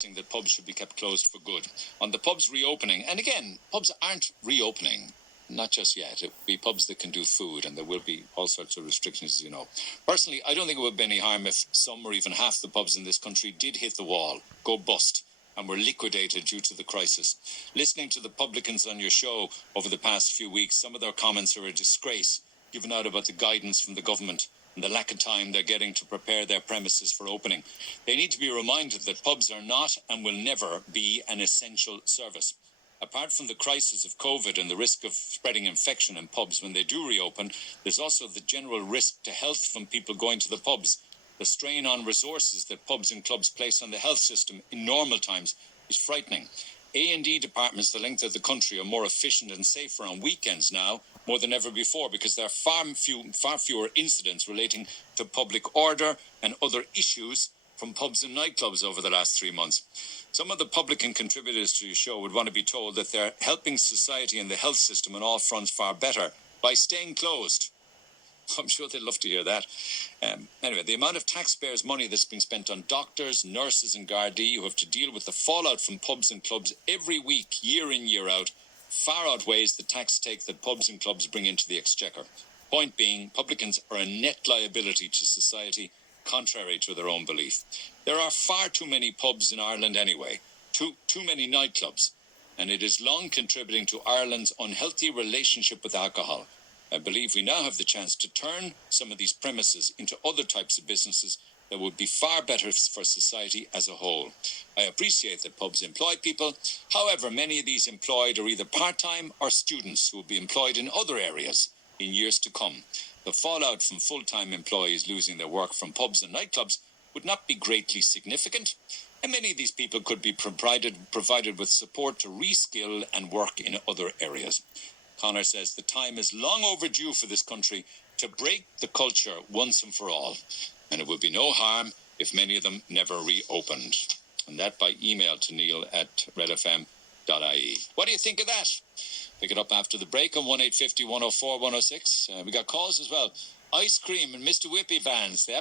that pubs should be kept closed for good. On the pubs reopening, and again, pubs aren't reopening, not just yet. It will be pubs that can do food, and there will be all sorts of restrictions, as you know. Personally, I don't think it would be any harm if some or even half the pubs in this country did hit the wall, go bust, and were liquidated due to the crisis. Listening to the publicans on your show over the past few weeks, some of their comments are a disgrace, given out about the guidance from the government and the lack of time they're getting to prepare their premises for opening. They need to be reminded that pubs are not and will never be an essential service. Apart from the crisis of COVID and the risk of spreading infection in pubs when they do reopen, there's also the general risk to health from people going to the pubs. The strain on resources that pubs and clubs place on the health system in normal times is frightening. A&E departments the length of the country are more efficient and safer on weekends now, more than ever before, because there are far fewer incidents relating to public order and other issues from pubs and nightclubs over the last 3 months. Some of the publican contributors to your show would want to be told that they're helping society and the health system on all fronts far better by staying closed. I'm sure they'd love to hear that. Anyway, the amount of taxpayers' money that's being spent on doctors, nurses and Gardaí who have to deal with the fallout from pubs and clubs every week, year in, year out, far outweighs the tax take that pubs and clubs bring into the exchequer. Point being, publicans are a net liability to society, contrary to their own belief. There are far too many pubs in Ireland anyway, too many nightclubs, and it is long contributing to Ireland's unhealthy relationship with alcohol. I believe we now have the chance to turn some of these premises into other types of businesses that would be far better for society as a whole. I appreciate that pubs employ people. However, many of these employed are either part-time or students who will be employed in other areas in years to come. The fallout from full-time employees losing their work from pubs and nightclubs would not be greatly significant, and many of these people could be provided with support to reskill and work in other areas. Connor says the time is long overdue for this country to break the culture once and for all, and it would be no harm if many of them never reopened. And that by email to neil@redfm.ie. What do you think of that? Pick it up after the break on 1850 104 106. We got calls as well. Ice cream and Mr. Whippy vans. They haven't